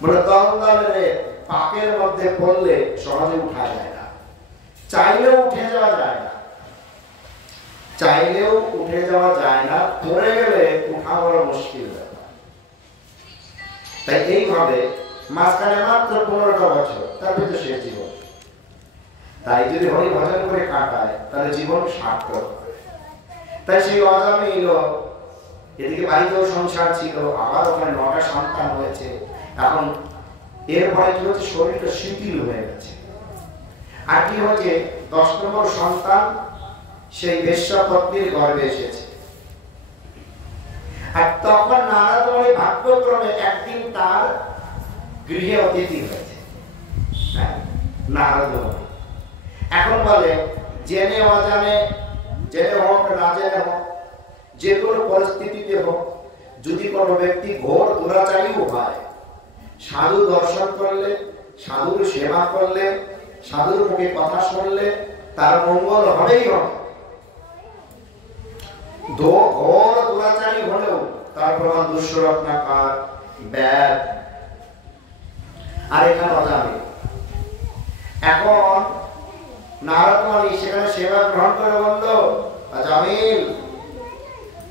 বলে দলদলে পাকের মধ্যে পড়লে সহজে উঠা যায় না, চাইলেও উঠে যাওয়া যায় না, চাইলেও উঠে যাওয়া যায় না, পড়ে গেলে উঠা বড় মুশকিল ব্যাপার। তাই এইভাবে মাঝখানে মাত্র 15টা বছর, তার ভিতরে শেষ জীবন। তাই যদি হরি ভজন করে কাটায় তাহলে জীবন সার্থক। তাই সেই অজামিল এদিকে বাড়িতেও সংসার ছিল, আবার ওখানে 9টা সন্তান হয়েছে। এখন এরপরে কি হচ্ছে, শরীরটা শিথিল হয়ে গেছে। আর কি হচ্ছে, 10 নম্বর সন্তান সেই বেশ্যাপত্নীর গর্ভে এসেছে। আর তখন নারদমণি ভাগ্যক্রমে একদিন তার গৃহে অতিথি হয়েছে নারদমণি। এখন বলে জেনে অজানে, জেনে হোক না জেনে হোক, যে কোনো পরিস্থিতিতে হোক, যদি কোনো ব্যক্তি ঘোর দুরাচারীও হয়, সাধু দর্শন করলে, সাধুর সেবা করলে, সাধুর মুখে কথা শুনলে তার মঙ্গল হবেই হবে। ঘোর দুরাচারী হলেও তার প্রমাণ দুঃস্বরত্নাকার ব্যাগ। আর এখানে অজামিল। এখন নারদমণি সেখানে সেবা গ্রহণ করে বলল, অজামিল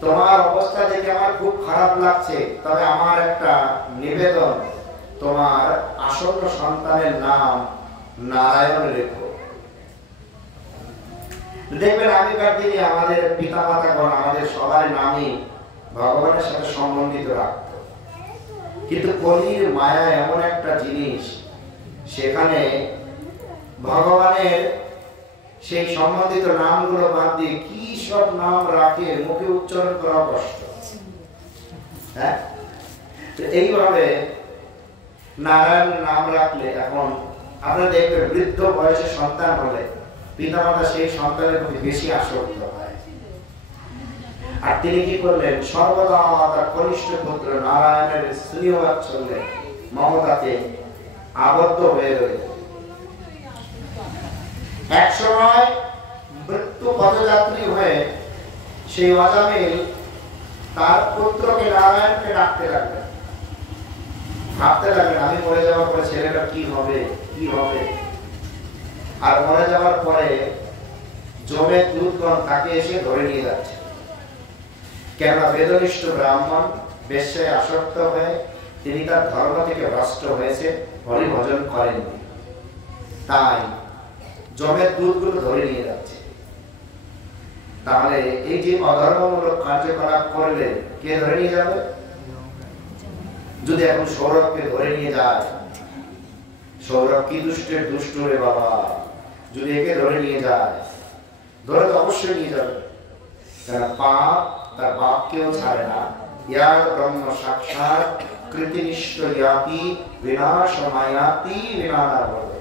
তোমার অবস্থা দেখে আমার খুব খারাপ লাগছে, তবে আমার একটা নিবেদন, তোমার আসন্ন সন্তানের নাম নারায়ণ রেখো। দেখবেন আগেকার দিনে আমাদের পিতা মাতাগণ আমাদের সবার নামই ভগবানের সাথে সম্বন্ধিত রাখত। কিন্তু কলির মায়া এমন একটা জিনিস, সেখানে ভগবানের সেই সম্বন্ধিত নামগুলো বাদ দিয়ে কি সব নাম রাখে, মুখে উচ্চারণ করা কষ্ট। হ্যাঁ, এইভাবে নারায়ণ নাম রাখলে, এখন আপনারা দেখবেন বৃদ্ধ বয়সে সন্তান হলে পিতামাতা সেই সন্তানের প্রতি বেশি আসক্ত হয়। আর তিনি কি করলেন, সর্বদা তার কনিষ্ঠ পুত্র নারায়ণের স্নেহ বাৎসল্যে মমতাতে আবদ্ধ হয়ে রয়েছে। এক সময় মৃত্যু পদযাত্রী হয়ে সেই অজামিল তার পুত্রকে নারায়ণকে ডাকতে লাগলেন, ভাবতে লাগলেন আমি মরে যাওয়ার পরে ছেলেটা কি হবে, কি হবে। আর মরে যাওয়ার পরে জমের দূতগণ তাকে এসে ধরে নিয়ে যাচ্ছে। কেননা বেদনিষ্ঠ ব্রাহ্মণ বেশ্যায় আসক্ত হয়ে তিনি তার ধর্ম থেকে ভ্রষ্ট হয়েছে, হরি ভজন করেননি, তাই জমের দূতগুলো ধরে নিয়ে যাচ্ছে। তাহলে এই যে অধর্মমূলক কার্যকলাপ করলে কে ধরে নিয়ে যাবে? যদি এখন সৌরভকে ধরে নিয়ে যায়, সৌরভ কি দুষ্টের দুষ্ট রে বাবা, যদি একে ধরে নিয়ে যায়, ধরে তো অবশ্যই নিয়ে যাবে। পাপ তার বাপকেও ছাড়ে না। ইয়ার ব্রহ্ম সাক্ষাৎ কৃতিনিষ্ঠ ইয়াতি বিনাশমায়াতি বিনানা হবে।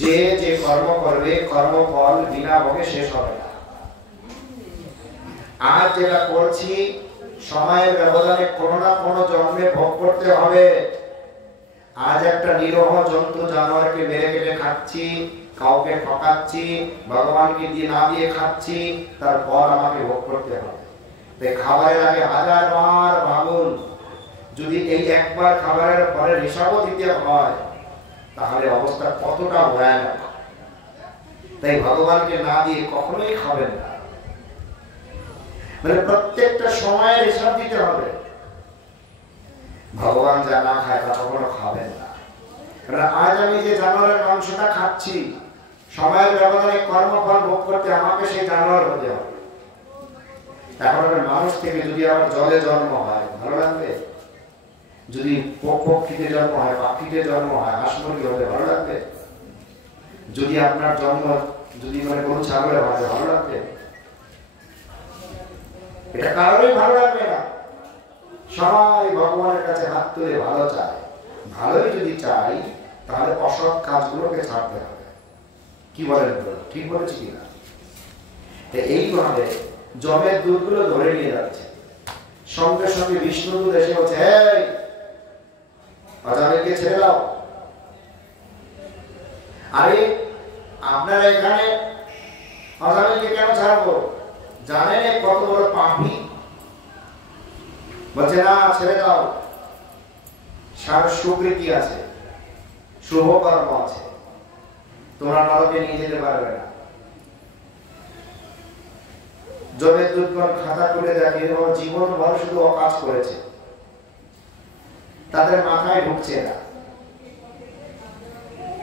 যে যে কর্ম করবে কর্মফল বিনা ভোগে শেষ হবে না। আজ যেটা করছি সময়ের ব্যবধানে কোনো না কোনো জন্মে ভোগ করতে হবে। আজ একটা নিরহ জন্তু জানোয়ারকে মেরে কেটে খাচ্ছি, কাউকে ঠকাচ্ছি, ভগবানকে দিয়ে না দিয়ে খাচ্ছি, তারপর আমাকে ভোগ করতে হবে। তাই খাবারের আগে 1000 বার ভাবুন। যদি এই একবার খাবারের পরে হিসাবও দিতে হয় তাহলে অবস্থা কতটা ভয়ানক। তাই ভগবানকে না দিয়ে কখনোই খাবেন না, মানে প্রত্যেকটা সময়ের হিসাব দিতে হবে। ভগবান যা না খায় তা কখনো খাবেন না। কারণ আজ আমি যে জানোয়ারের মাংসটা খাচ্ছি, সময়ের ব্যবধানে কর্মফল ভোগ করতে আমাকে সেই জানোয়ার হতে হবে। এখন মানুষ থেকে যদি আমার জলে জন্ম হয় ভালো লাগবে? যদি পক্ষীতে জন্ম হয়, পাখিতে জন্ম হয়, হাঁস মুরগি হলে ভালো লাগবে? যদি আপনার জন্ম যদি মানে কোনো ছাগলে হয় ভালো লাগবে? এটা কারোরই ভালো লাগবে না। সবাই ভগবানের কাছে হাত তুলে ভালো চায়। ভালোই যদি চাই তাহলে অসৎ কাজগুলোকে ছাড়তে হবে। কি বলেন, ঠিক বলেছি কিনা? এইভাবে জমের দুধগুলো ধরে নিয়ে যাচ্ছে। সঙ্গে সঙ্গে বিষ্ণুদূত এসে বলছে, এই অজামিলকে ছেড়ে দাও। আরে আপনারা এখানে অজামিলকে কেন ছাড়বো? জানেন কত বড় পাপী? বলছে না ছেড়ে দাও, সুকৃতি আছে, শুভ কর্ম আছে, তোমরা নরকে নিয়ে যেতে পারবে না। যমের দূতগণ খাতা খুলে দেখে এবং জীবন ভর শুধু অকাজ করেছে, তাদের মাথায় ঢুকছে না।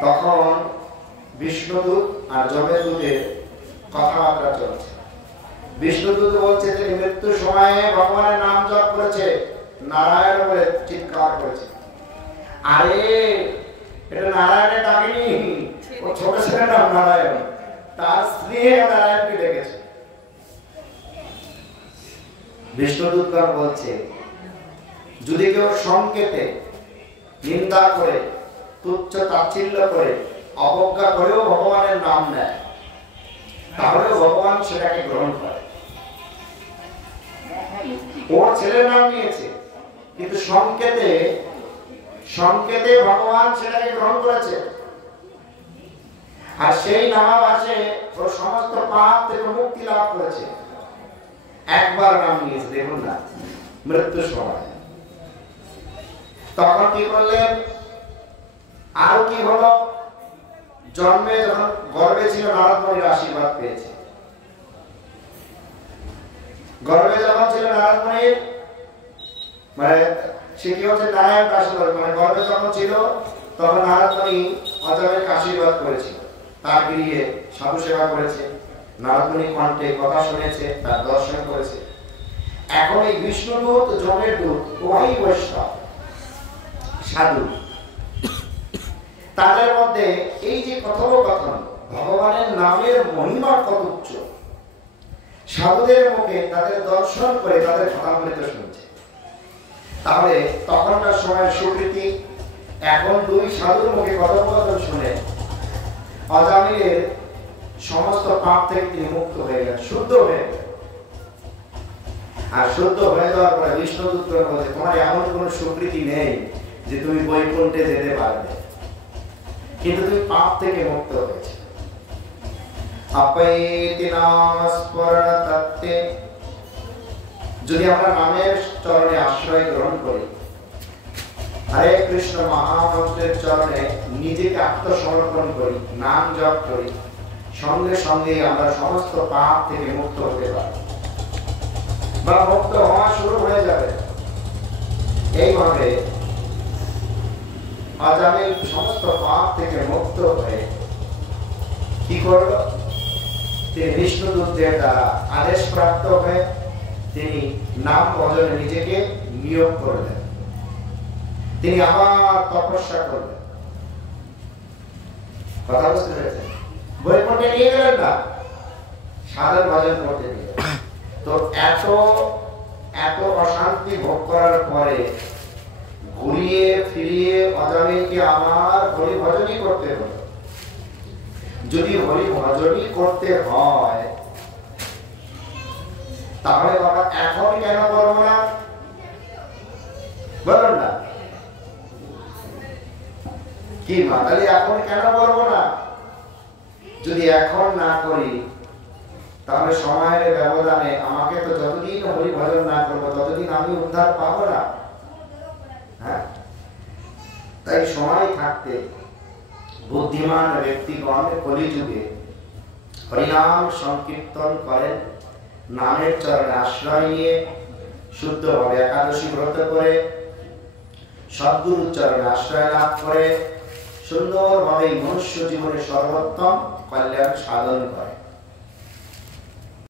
তখন বিষ্ণুদূত আর যমের দূতের কথাবার্তা চলছে। বিষ্ণুদূত বলছে যে মৃত্যুর সময়ে ভগবানের নাম জপ করেছে, নারায়ণ বলে চিৎকার করেছে। আরে এটা নারায়ণের ডাকেনি, ও ছোট ছেলের নাম নারায়ণ, তার স্ত্রী নারায়ণকে ডেকেছে। বিষ্ণুদূতগণ বলছে যদি কেউ সংকেতে নিন্দা করে, তুচ্ছ তাচ্ছিল্য করে, অবজ্ঞা করেও ভগবানের নাম নেয়, তাহলে ভগবান সেটাকে গ্রহণ করে। ওর ছেলের নাম নিয়েছে, কিন্তু সংকেতে ভগবান সেটাকে গ্রহণ করেছে, আর সেই নামাভাসে ওর সমস্ত পাপ থেকে মুক্তি লাভ করেছে। একবার নাম নিয়েছে, দেখুন না, মৃত্যুর সময়। তখন কি করলেন, আরো কি হলো, জন্মে যখন গর্ভে ছিল নারদ মুনির আশীর্বাদ পেয়েছে। গর্ভে যখন ছিল নারদ মুনির, মানে সে কি হচ্ছে নারায়ণ আশীর্বাদ, মানে গর্ভে যখন ছিল তখন নারদ মুনি অজামিলকে আশীর্বাদ করেছিল, তার গৃহে সাধু সেবা করেছে, নারদ মুনি কণ্ঠে কথা শুনেছে, তার দর্শন করেছে। এখন এই বিষ্ণুদূত যমের দূত উভয়ই বৈষ্ণব সাধু, তাদের মধ্যে এই যে কথোপকথন, ভগবানের নামের মহিমা কত উচ্চ, সাধুদের মুখে তাদের দর্শন করে তাদের কথামৃত শুনছে। তাহলে তখনকার সময়ের সুকৃতি, এখন দুই সাধুর মুখে কথোপকথন শুনে অজামিলের সমস্ত পাপ থেকে তিনি মুক্ত হয়ে গেলেন, শুদ্ধ হয়ে গেলেন। আর শুদ্ধ হয়ে যাওয়ার পরে বিষ্ণুদূত বলে তোমার এমন কোন সুকৃতি নেই যে তুমি বৈকুণ্ঠে যেতে পারবে, কিন্তু তুমি পাপ থেকে মুক্ত হয়েছে। আপৈতি নাম স্মরণ তত্ত্বে, যদি আমরা নামের চরণে আশ্রয় গ্রহণ করি, হরে কৃষ্ণ মহামন্ত্রের চরণে নিজেকে আত্মসমর্পণ করি, নাম জপ করি, সঙ্গে সঙ্গে আমরা সমস্ত পাপ থেকে মুক্ত হতে পারি বা মুক্ত হওয়া শুরু হয়ে যাবে। এইভাবে অজামিল সমস্ত পাপ থেকে মুক্ত হয়ে কি করল, তিনি বিষ্ণুদূতের দ্বারা আদেশ প্রাপ্ত হয়ে তিনি নাম ভজনে নিজেকে নিয়োগ করলেন। তিনি আবার তপস্যা করলেন। কথা বুঝতে পেরেছেন? বৈকুণ্ঠে নিয়ে গেলেন না, সাধন ভজন করতে নিয়ে। তো এত অশান্তি ভোগ করার পরে ঘুরিয়ে ফিরিয়ে অজামিলকে আমার হরি ভজনই করতে হলো। যদি হরি ভজনই করতে হয় তাহলে বাবা এখন কেন করবো না, বলুন না কি মা, তাহলে এখন কেন করবো না? যদি এখন না করি তাহলে সময়ের ব্যবধানে আমাকে তো যতদিন হরি ভজন না করবো ততদিন আমি উদ্ধার পাবো না। হ্যাঁ, তাই সময় থাকতে বুদ্ধিমান ব্যক্তিগণ কলিযুগে হরিনাম সংকীর্তন করেন, নামের চরণে আশ্রয় নিয়ে শুদ্ধভাবে একাদশী ব্রত করে সদ্গুরুর চরণে আশ্রয় লাভ করে সুন্দরভাবে মনুষ্য জীবনে সর্বোত্তম কল্যাণ সাধন করে।